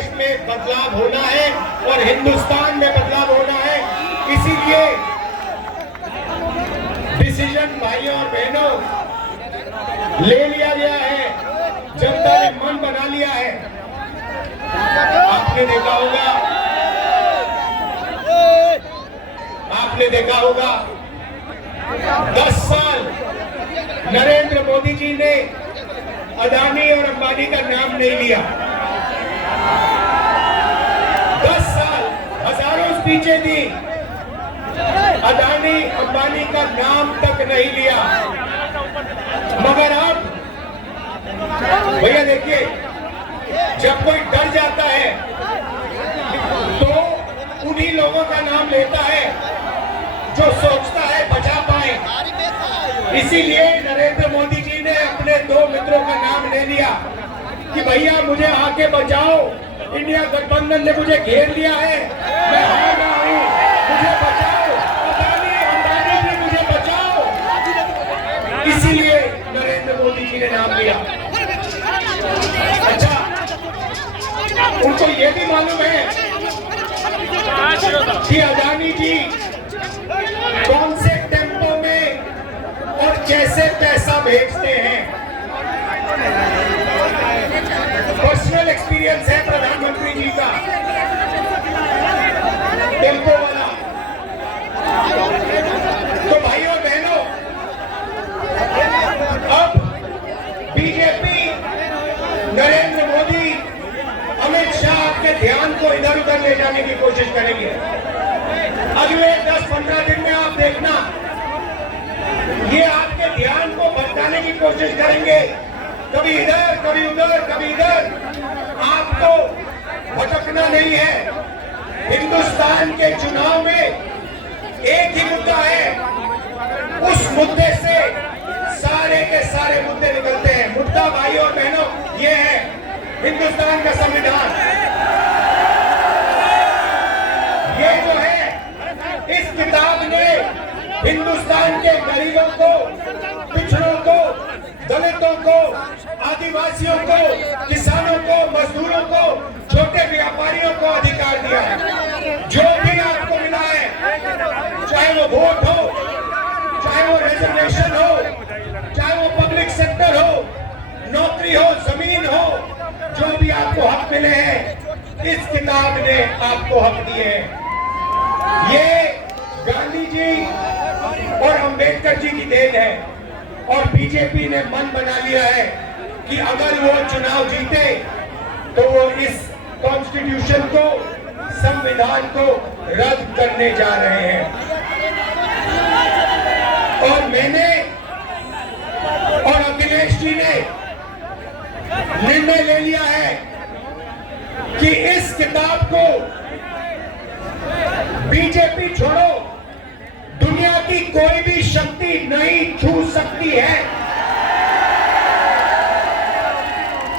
देश में बदलाव होना है और हिंदुस्तान में बदलाव होना है। इसीलिए डिसीजन भाइयों और बहनों ले लिया गया है, जनता ने मन बना लिया है। आपने देखा होगा 10 साल नरेंद्र मोदी जी ने अदानी और अंबानी का नाम नहीं लिया। 10 साल हजारों स्पीचें दी, अदानी अंबानी का नाम तक नहीं लिया। मगर अब भैया देखिए, जब कोई डर जाता है तो उन्हीं लोगों का नाम लेता है जो सोचता है बचा पाए। इसीलिए नरेंद्र मोदी जी ने अपने 2 मित्रों का नाम ले लिया कि भैया मुझे आके बचाओ, इंडिया गठबंधन ने मुझे घेर लिया है, मैं हार रहा हूं, मुझे बचाओ, अदानी अंबानी जी मुझे बचाओ। इसीलिए नरेंद्र मोदी जी ने नाम लिया। अच्छा, उनको ये भी मालूम है कि अदानी जी कौन से टेम्पो में और कैसे पैसा भेजते हैं। पर्सनल एक्सपीरियंस है प्रधानमंत्री जी का टेम्पो वाला। तो भाइयों बहनों, अब बीजेपी, नरेंद्र मोदी, अमित शाह के ध्यान को इधर उधर ले जाने की कोशिश करेंगे। अगले 10-15 दिन में आप देखना, ये आपके ध्यान को भटकाने की कोशिश करेंगे, कभी इधर कभी उधर कभी इधर। आपको भटकना नहीं है। हिंदुस्तान के चुनाव में एक ही मुद्दा है, उस मुद्दे से सारे के सारे मुद्दे निकलते हैं। मुद्दा भाइयों और बहनों ये है हिंदुस्तान का संविधान। ये जो है, इस किताब ने हिंदुस्तान के गरीबों को, पिछड़ों को, दलितों को, आदिवासियों को, किसानों को, मजदूरों को, छोटे व्यापारियों को अधिकार दिया है। जो भी आपको मिला है, चाहे वो वोट हो, चाहे वो रिजर्वेशन हो, चाहे वो पब्लिक सेक्टर हो, नौकरी हो, जमीन हो, जो भी आपको हक मिले हैं, इस किताब ने आपको हक दिए हैं। ये गांधी जी और अंबेडकर जी की देन है। और बीजेपी ने मन बना लिया है कि अगर वो चुनाव जीते तो वो इस कॉन्स्टिट्यूशन को, संविधान को रद्द करने जा रहे हैं। और मैंने और अखिलेश जी ने निर्णय ले लिया है कि इस किताब को बीजेपी छोड़ो, दुनिया की कोई भी शक्ति नहीं छू सकती है,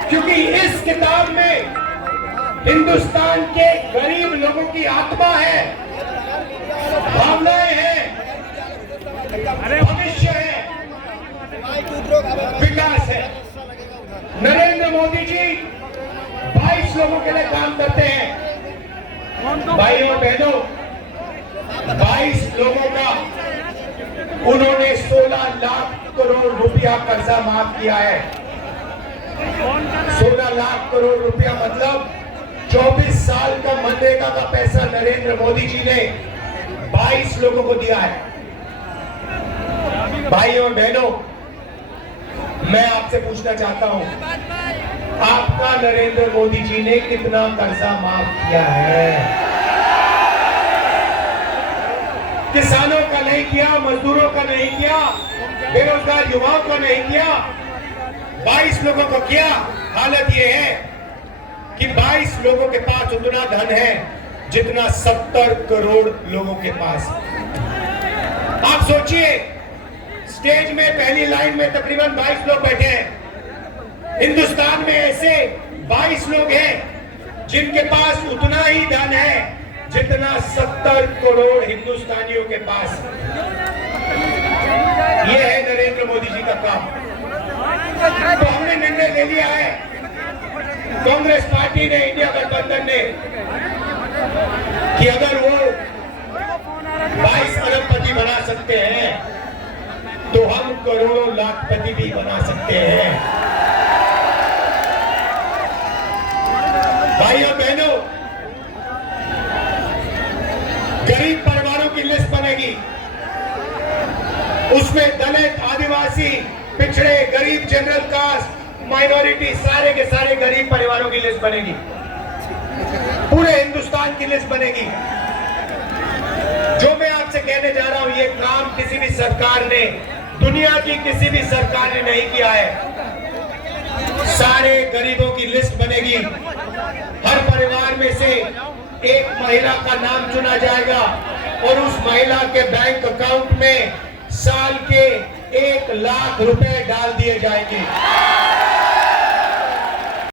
क्योंकि इस किताब में हिंदुस्तान के गरीब लोगों की आत्मा है, भावनाएं हैं, भविष्य है, विकास है। नरेंद्र मोदी जी 22 लोगों के लिए काम करते हैं। भाइयों बहनों, 22 लोगों का उन्होंने 16 लाख करोड़ रुपया कर्जा माफ किया है। 16 लाख करोड़ रुपया मतलब 24 साल का मनरेगा का पैसा नरेंद्र मोदी जी ने 22 लोगों को दिया है। भाइयों और बहनों, मैं आपसे पूछना चाहता हूं, आपका नरेंद्र मोदी जी ने कितना कर्जा माफ किया है? किसानों का नहीं किया, मजदूरों का नहीं किया, बेरोजगार युवाओं का नहीं किया, 22 लोगों को किया। हालत यह है कि 22 लोगों के पास उतना धन है जितना 70 करोड़ लोगों के पास। आप सोचिए, स्टेज में पहली लाइन में तकरीबन 22 लोग बैठे हैं। हिंदुस्तान में ऐसे 22 लोग हैं जिनके पास उतना ही धन है जितना 70 करोड़ हिंदुस्तानियों के पास। यह है नरेंद्र मोदी जी का काम। तो हमने निर्णय ले लिया है कांग्रेस पार्टी ने, इंडिया गठबंधन ने, कि अगर वो 22 अरबपति बना सकते हैं तो हम करोड़ों लाखपति भी बना सकते हैं। भाइयों बहनों, गरीब परिवारों की लिस्ट बनेगी, उसमें दलित, आदिवासी, पिछड़े, गरीब, जनरल कास्ट, माइनॉरिटी, सारे के सारे गरीब परिवारों की लिस्ट बनेगी, पूरे हिंदुस्तान की लिस्ट बनेगी। जो मैं आपसे कहने जा रहा हूं, ये काम किसी भी सरकार ने, दुनिया की किसी भी सरकार ने नहीं किया है। सारे गरीबों की लिस्ट बनेगी, हर परिवार में से एक महिला का नाम चुना जाएगा और उस महिला के बैंक अकाउंट में साल के 1 लाख रुपए डाल दिए जाएंगे।